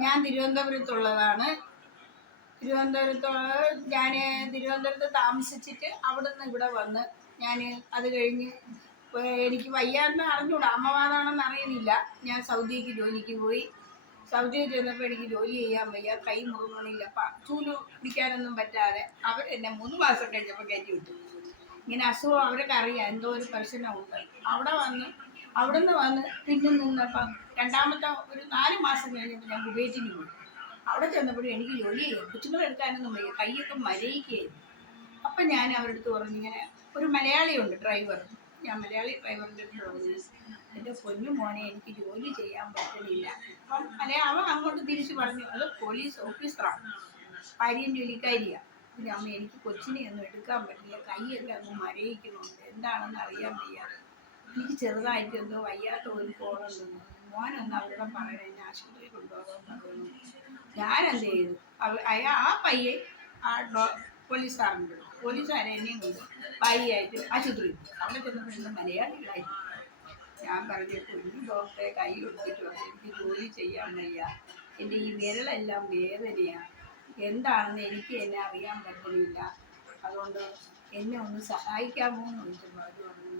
ഞാൻ തിരുവനന്തപുരത്തുള്ളതാണ്. തിരുവനന്തപുരത്തുള്ള ഞാൻ തിരുവനന്തപുരത്ത് താമസിച്ചിട്ട് അവിടെ നിന്ന് ഇവിടെ വന്ന് ഞാൻ അത് കഴിഞ്ഞ് എനിക്ക് വയ്യാന്ന് അറിഞ്ഞൂടാ. അമ്മവാദാണെന്ന് അറിയുന്നില്ല. ഞാൻ സൗദിക്ക് ജോലിക്ക് പോയി. സൗദിയിൽ ചെന്നപ്പോൾ എനിക്ക് ജോലി ചെയ്യാൻ വയ്യ. കൈ മുറുങ്ങണില്ല പ- ചൂൽ പിടിക്കാനൊന്നും പറ്റാതെ അവർ എന്നെ മൂന്ന് മാസം കഴിഞ്ഞപ്പോൾ കയറ്റി വിട്ടു. ഇങ്ങനെ അസുഖം അവരൊക്കെ അറിയാം. എന്തോ ഒരു പ്രശ്നമുണ്ട്. അവിടെ വന്ന് അവിടെ നിന്ന് വന്ന് പിന്നെ നിന്നപ്പം രണ്ടാമത്തെ ഒരു നാല് മാസം കഴിഞ്ഞപ്പോൾ ഞാൻ കുബേറ്റിന് പോയി. അവിടെ ചെന്നപ്പോഴും എനിക്ക് ജോലി ചെയ്യാം കൊച്ചുങ്ങളെ എടുക്കാനൊന്നും വയ്യ. കൈയൊക്കെ മരയിക്കുകയായിരുന്നു. അപ്പം ഞാൻ അവരുടെ അടുത്ത് പറഞ്ഞു ഇങ്ങനെ ഒരു മലയാളിയുണ്ട് ഡ്രൈവർ ഞാൻ മലയാളി ഡ്രൈവറിന്റെ അടുത്ത് പറഞ്ഞു എന്റെ പൊന്നു മോനെ എനിക്ക് ജോലി ചെയ്യാൻ പറ്റുന്നില്ല. അപ്പം മലയാളം അങ്ങോട്ട് തിരിച്ചു പറഞ്ഞു അത് പോലീസ് ഓഫീസറാണ് ഭാര്യയും ജോലിക്കാരിയാണ് പിന്നെ അമ്മ എനിക്ക് കൊച്ചിനെ ഒന്നും എടുക്കാൻ പറ്റില്ല. കൈയെല്ലാം അങ്ങ് മരയിക്കുന്നുണ്ട്. എന്താണെന്ന് അറിയാൻ വയ്യ. എനിക്ക് ചെറുതായിട്ട് എന്തോ വയ്യാത്ത ഒരു കോളുണ്ടെന്ന് മോനൊന്ന് അവരോട് പറയണേ എന്നെ ആശുപത്രിയിൽ കൊണ്ടുപോകാൻ പറയുന്നു ഞാൻ ചെയ്തു അവ അയാ ആ പയ്യെ ആ ഡോ പോലീസുകാരന്റെ പോലീസുകാരെ എന്നെയും കൊണ്ട് പയ്യായിട്ട് ആശുപത്രി അവിടെ ചെന്നപ്പോൾ എന്റെ മലയാളികളായിരുന്നു ഞാൻ പറഞ്ഞു കുഞ്ഞു ഡോക്ടറെ കൈ കൊടുത്തിട്ട് എനിക്ക് ജോലി ചെയ്യാൻ വയ്യ. എന്റെ ഈ വിരലെല്ലാം വേദനയാണ് എന്താണെന്ന് എനിക്ക് എന്നെ അറിയാൻ പറ്റുന്നില്ല അതുകൊണ്ട് എന്നെ ഒന്ന് സഹായിക്കാമോ എന്ന് ചോദിച്ചപ്പോൾ അത് പറഞ്ഞു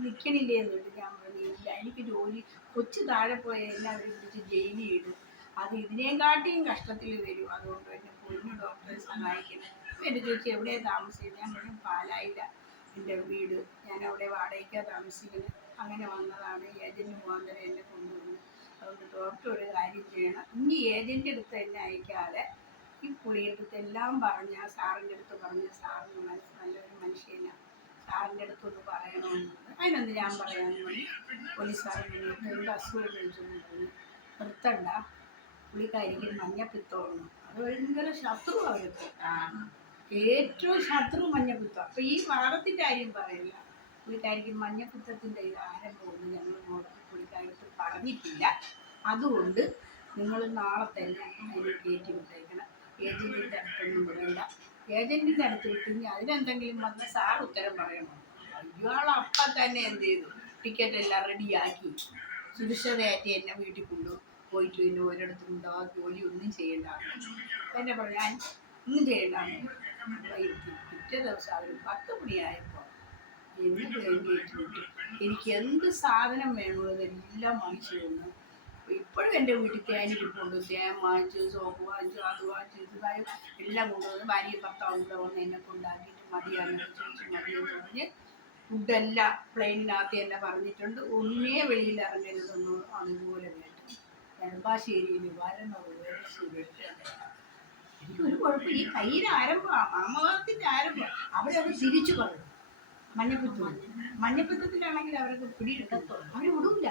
നിൽക്കണില്ലേ എന്ന് ചോദിച്ചു ഞാൻ പറഞ്ഞു ഇല്ല. എനിക്ക് ജോലി കൊച്ചു താഴെ പോയ എല്ലാവരും പിടിച്ച് ജയിലിൽ ഇടും. അത് ഇതിനെക്കാട്ടിയും കഷ്ടത്തിൽ വരും. അതുകൊണ്ട് എന്നെ പൊന്നു ഡോക്ടറെ സഹായിക്കണം. എന്റെ ചേച്ചി എവിടെയാണ് താമസിക്കുന്നത്? ഞാൻ പറഞ്ഞു പാലായില്ല. എന്റെ വീട്. ഞാൻ അവിടെ വാടകയ്ക്കാണ് താമസിക്കുന്നത്. അങ്ങനെ വന്നതാണ് ഏജന്റ് മുഖാന്തരം എന്നെ കൊണ്ടുവന്നു അതുകൊണ്ട് ഡോക്ടർ ഒരു കാര്യം ചെയ്യണം. ഇനി ഏജന്റ് അടുത്ത് എന്നെ അയക്കാതെ ഈ പുള്ളിയുടെ അടുത്ത് എല്ലാം പറഞ്ഞ സാറിന്റെ അടുത്ത് പറഞ്ഞ സാറിന് മനസ്സ് നല്ലൊരു മനുഷ്യനാണ് സാറിന്റെ അടുത്തൊന്ന് പറയണമെന്നുള്ളത് അതിനൊന്ന് ഞാൻ പറയാമെന്ന് പറഞ്ഞു പോലീസുകാരൻ എന്ത് അസുഖം ചോദിച്ചു നിർത്തണ്ട. പുള്ളിക്കാരിക്ക് മഞ്ഞപ്പിത്തമാണ് അത് ഭയങ്കര ശത്രു അവർക്ക് ഏറ്റവും ശത്രു മഞ്ഞപ്പിത്തം. അപ്പൊ ഈ വാദത്തിന്റെ കാര്യം പറയില്ല. പുള്ളിക്കാരിക്ക് മഞ്ഞപ്പിത്തത്തിന്റെ ഇത് ആരംഭമൊന്നും ഞങ്ങൾ നോക്കി പുള്ളിക്കാരിക്ക് പറഞ്ഞിട്ടില്ല. അതുകൊണ്ട് നിങ്ങൾ നാളെ തന്നെ അതിന് കയറ്റി വിട്ടേക്കണം. ഏജന്റിന്റെ അടുത്തൊന്നും വിടണ്ട. ഏജന്റിന്റെ അടുത്ത് വിട്ടിഞ്ഞ് അതിനെന്തെങ്കിലും വന്ന സാർ ഉത്തരം പറയണം. ഇയാൾ തന്നെ എന്ത് ചെയ്തു? ടിക്കറ്റ് എല്ലാം റെഡിയാക്കി സുരക്ഷിതയായിട്ട് എന്നെ വീട്ടിൽ കൊണ്ടു പോയിട്ട് പിന്നെ ഒരിടത്തും ഉണ്ടോ ജോലി ഒന്നും ചെയ്യണ്ട എന്നെ പറഞ്ഞു ഞാൻ ഒന്നും ചെയ്യണ്ട പിറ്റേ ദിവസം അവർ പത്ത് മണിയായപ്പോൾ എന്ത് വേണ്ടിയിട്ടുണ്ട് എനിക്ക് എന്ത് സാധനം വേണോ അതെല്ലാം വാങ്ങിച്ചു തന്നു. ഇപ്പോഴും എന്റെ വീട്ടിൽ തേനിരിപ്പുണ്ട് തേൻ വാങ്ങിച്ചു സോപ്പ് വാങ്ങിച്ചു അത് വാങ്ങിച്ചു ഇത് വാങ്ങി എല്ലാം കൊണ്ടുവന്ന് ഭാര്യ ഭർത്താവും കൂടെ വന്ന് എന്നെ കൊണ്ടാക്കിയിട്ട് മതിയാണ് ചോദിച്ചു മതിയെന്ന് പറഞ്ഞ് ഫുഡെല്ലാം പ്ലെയിനിനകത്ത് തന്നെ പറഞ്ഞിട്ടുണ്ട്. ഒന്നേ വെളിയിൽ ഇറങ്ങരുതെന്ന് അതുപോലെ വേണ്ട നെടുമ്പാശ്ശേരിയിൽ വരണത് എനിക്കൊരു കുഴപ്പം ഈ കയ്യിന് ആരംഭമാണ് മാമകത്തിന്റെ ആരംഭം. അവരത് തിരിച്ചു പറയും. മഞ്ഞപ്പിത്തം. മഞ്ഞപ്പിത്തത്തിലാണെങ്കിൽ അവരൊക്കെ പിടിയെടുക്കത്തുള്ളൂ അവർ വിടൂല.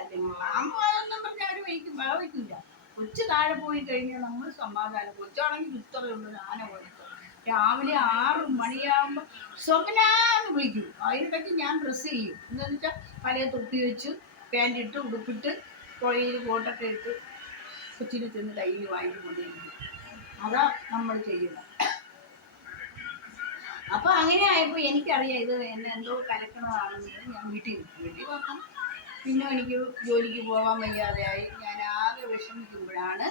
കൊച്ചു താഴെ പോയി കഴിഞ്ഞാൽ നമ്മൾ സമാധാനം കൊച്ചാണെങ്കിൽ ഇത്രയുള്ള ആന പോലത്തെ രാവിലെ ആറ് മണിയാകുമ്പോൾ സ്വപ്നാന്ന് വിളിക്കും. അതിനെ പറ്റി ഞാൻ ഡ്രസ്സ് ചെയ്യും. എന്താണെന്ന് വെച്ചാൽ പല തൊപ്പി വെച്ച് പാന്റ് ഇട്ട് ഉടുപ്പിട്ട് പുഴയിൽ കോട്ടൊക്കെ ഇട്ട് കൊച്ചിനെ ചെന്ന് കയ്യിൽ വാങ്ങിക്കൊണ്ടിരിക്കും അതാ നമ്മൾ ചെയ്യുന്നത്. അപ്പൊ അങ്ങനെ ആയപ്പോ എനിക്കറിയാം ഇത് എന്നെ എന്തോ കലക്കണതാണെന്ന് ഞാൻ വീട്ടിൽ വീട്ടിൽ നോക്കാം പിന്നെ എനിക്ക് ജോലിക്ക് പോകാൻ വയ്യാതെയായി. ഞാൻ ആകെ വിഷമിക്കുമ്പോഴാണ്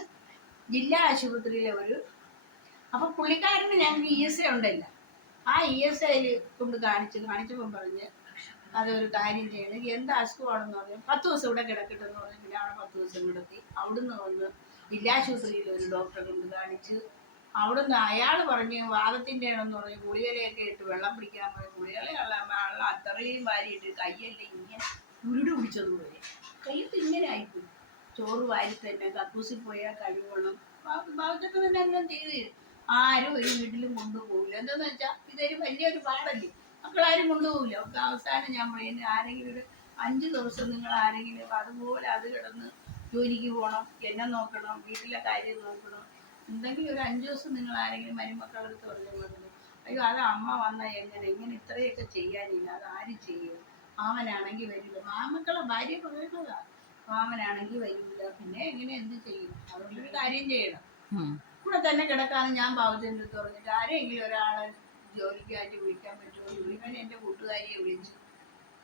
ജില്ലാ ആശുപത്രിയിലെ ഒരു അപ്പൊ പുള്ളിക്കാരന് ഞങ്ങൾക്ക് ഇ എസ് എ ഉണ്ടല്ല. ആ ഇ എസ് ഐ കൊണ്ട് കാണിച്ച് കാണിച്ചപ്പം പറഞ്ഞ് അതൊരു കാര്യം ചെയ്യണം. എന്ത് അസുഖമാണെന്ന് പറഞ്ഞു പത്ത് ദിവസം ഇവിടെ കിടക്കട്ടെ എന്ന് പറഞ്ഞു പിന്നെ അവിടെ പത്ത് ദിവസം കിടത്തി അവിടുന്ന് വന്ന് ജില്ലാശുപത്രിയിൽ ഒരു ഡോക്ടറെ കൊണ്ട് കാണിച്ച് അവിടുന്ന് അയാൾ പറഞ്ഞ് വാദത്തിന്റെ ആണെന്ന് പറഞ്ഞ് ഗുളികലയൊക്കെ ഇട്ട് വെള്ളം പിടിക്കാൻ പറഞ്ഞ് ഗുളികളെ അത്രയും വാരിയിട്ട് കയ്യല്ലേ ഇങ്ങനെ ഉരുട് പിടിച്ചതുപോലെ കയ്യത്ത് ഇങ്ങനെ ആയിപ്പോയി. ചോറ് വാരി തന്നെ കക്കൂസിൽ പോയാൽ കഴിവണം ഭാഗത്തൊക്കെ തന്നെ എല്ലാം ചെയ്ത് ആരും ഒരു വീട്ടിലും കൊണ്ടുപോകില്ല. എന്താന്ന് വെച്ചാൽ ഇതൊരു വലിയൊരു പാടല്ലേ? മക്കളാരും കൊണ്ടുപോകില്ല. ഒക്കെ അവസാനം ഞാൻ പറയുന്നത് ആരെങ്കിലും ഒരു അഞ്ച് ദിവസം നിങ്ങൾ ആരെങ്കിലും അതുപോലെ അത് കിടന്ന് ജോലിക്ക് പോകണം എന്നെ നോക്കണം വീട്ടിലെ കാര്യം നോക്കണം. എന്തെങ്കിലും ഒരു അഞ്ച് ദിവസം നിങ്ങൾ ആരെങ്കിലും മരുമക്കളെടുത്ത് പറഞ്ഞു അയ്യോ അത് അമ്മ വന്നാൽ എങ്ങനെ? ഇങ്ങനെ ഇത്രയൊക്കെ ചെയ്യാനില്ല. അത് ആരും ചെയ്യും മാമനാണെങ്കിൽ വരില്ല. മാമക്കളെ ഭാര്യ പറയുന്നതാ മാമനാണെങ്കിൽ വരില്ല. പിന്നെ എങ്ങനെ എന്ത് ചെയ്യും? അതുകൊണ്ടൊരു കാര്യം ചെയ്യണം. ഇവിടെ തന്നെ കിടക്കാന്ന് ഞാൻ പാവത്തിന്റെ അടുത്ത് പറഞ്ഞിട്ട് ആരെങ്കിലും ഒരാളെ ജോലിക്കായിട്ട് വിളിക്കാൻ പറ്റുമോ? വിളിക്കാൻ എന്റെ കൂട്ടുകാരിയെ വിളിച്ചു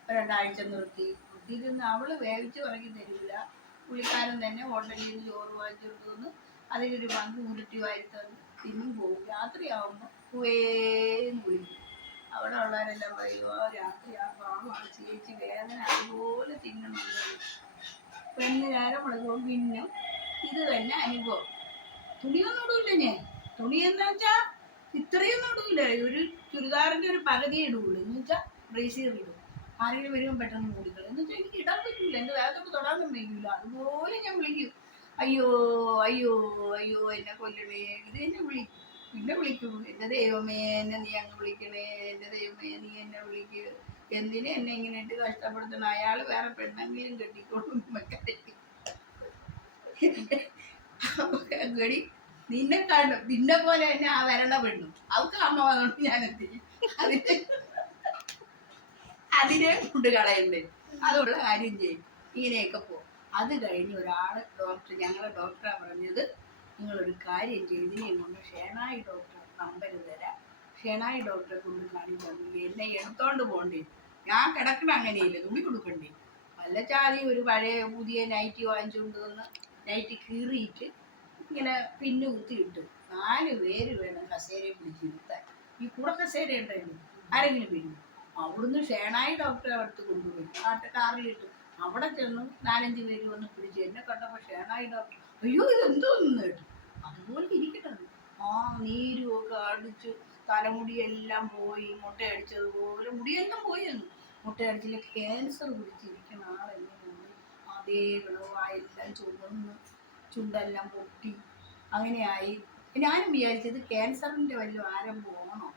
രണ്ടാഴ്ച നിർത്തി. നിർത്തിയിരുന്ന് അവൾ വേവിച്ച് പറക്കി തരില്ല പുള്ളിക്കാരൻ തന്നെ ഹോട്ടലിൽ നിന്ന് ചോറ് വായിച്ചെടുത്തു വന്ന് അതിലൊരു പങ്ക് ഉരുട്ടി വാരി തന്ന് തിന്നും പോകും രാത്രിയാവുമ്പോൾ കുവേന്ന് വിളിക്കും. അവിടെ ഉള്ളവരെല്ലാം പറയും ആ രാത്രി ആ ചേച്ചി വേദന അതുപോലെ തിന്നണമെന്ന് പെണ്ണ് നേരം മുളകും പിന്നെ ഇത് തന്നെ അനുഭവം. തുണിയൊന്നും ഇടൂല ഞാൻ. തുണി എന്താ വെച്ചാ ഇത്രയൊന്നും ഇടൂല. ഒരു ചുരിദാറിന്റെ ഒരു പകുതി ഇടുള്ളൂ. എന്ന് വെച്ചാൽ ബ്രേസിയർ ഇടും. ആരെങ്കിലും വരുമ്പോൾ പെട്ടെന്ന് മൂടിക്കളും എന്ന് വെച്ചാൽ എനിക്ക് ഇടാൻ പറ്റില്ല എന്റെ ദേഹത്തൊക്കെ തൊടാനും വയ്യൂല അതുപോലെ ഞാൻ വിളിക്കും. അയ്യോ അയ്യോ അയ്യോ എന്നെ കൊല്ലണേ. ഇത് എന്നെ വിളിക്കും. പിന്നെ വിളിക്കും. എന്റെ ദൈവമേ എന്നെ നീ അങ്ങ് വിളിക്കണേ. എന്റെ ദൈവമേ നീ എന്നെ വിളിക്ക്. എന്തിനെ എന്നെ ഇങ്ങനെ ഇട്ട് കഷ്ടപ്പെടുത്തണം? അയാൾ വേറെ പെണ്ണെങ്കിലും കെട്ടിക്കോളും ഗടി നിന്നെ കാണും നിന്നെ പോലെ തന്നെ ആ വരണ പെണ്ണു. അവൾക്ക് അമ്മ വന്നോണ്ട് ഞാൻ എത്തി അതിനെ കൊണ്ട് കളയണ്ടേ? അതുള്ള കാര്യം ചെയ്യും. ഇങ്ങനെയൊക്കെ പോകും അത് കഴിഞ്ഞ് ഒരാൾ ഡോക്ടർ ഞങ്ങളെ ഡോക്ടറാ പറഞ്ഞത് നിങ്ങളൊരു കാര്യം ചെയ്തിനെ കൊണ്ട് ഷേണായി ഡോക്ടർ നമ്പർ തരാം. ഷേണായി ഡോക്ടറെ കൊണ്ട് കാണിച്ചു എന്നെ എടുത്തോണ്ട് പോകണ്ടേ? ഞാൻ കിടക്കണ അങ്ങനെയില്ല? തുണി കൊടുക്കണ്ടേ? വല്ല ചാതി ഒരു പഴയ പുതിയ നൈറ്റി വാങ്ങിച്ചുകൊണ്ട് വന്ന് നൈറ്റി കീറിയിട്ട് ഇങ്ങനെ പിന്നു കുത്തിയിട്ട് നാല് പേര് വേണം കസേരയെ പിടിച്ചിരുത്താൻ ഈ കൂടെ കസേര ഉണ്ടല്ലോ ആരെങ്കിലും പിന്നു അവിടുന്ന് ഷേണായി ഡോക്ടറെ അടുത്ത് കൊണ്ടുപോയി. കാട്ട് കാറിലിട്ട് അവിടെ ചെന്നു നാലഞ്ച് പേര് വന്ന് പിടിച്ചു എന്നെ കണ്ടപ്പോൾ ക്ഷേണായി ഡോക്ടർ അയ്യോ ഇതെന്തോന്നു കേട്ടു. അതുപോലെ ഇരിക്കട്ടെ ആ നീരും ഒക്കെ അടിച്ചു തലമുടിയെല്ലാം പോയി മുട്ടയടിച്ചതുപോലെ മുടിയെല്ലാം പോയെന്നു മുട്ടയടിച്ചില്ല ക്യാൻസർ പിടിച്ചിരിക്കുന്ന ആളെല്ലാം അതേ വിളവായെല്ലാം ചുവന്ന് ചുണ്ടെല്ലാം പൊട്ടി. അങ്ങനെയായി ഞാനും വിചാരിച്ചത് ക്യാൻസറിന്റെ വല്ല ആരംഭമാണോ?